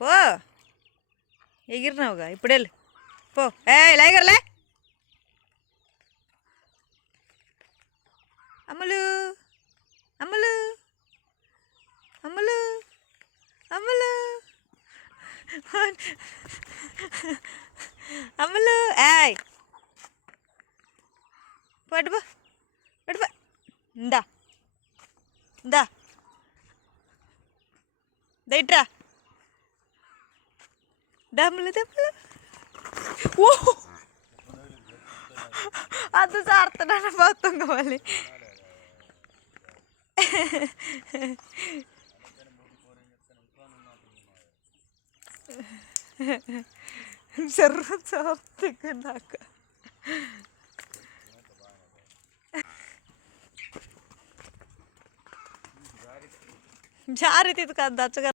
పో ఎగిరినావుగా ఇప్పుడు వెళ్ళు పో లేగర్లే అమ్ములు అమ్ములు అమ్ములు అమ్ములు అమ్ములు పట్టుపో పట్టుపో ఇందా ఇందా దైట్రా దమ్ములు దమ్ములు ఓ అది సారుతున్నాను మొత్తం కావాలి నాకు జారి ఇది కాదు దచ్చగా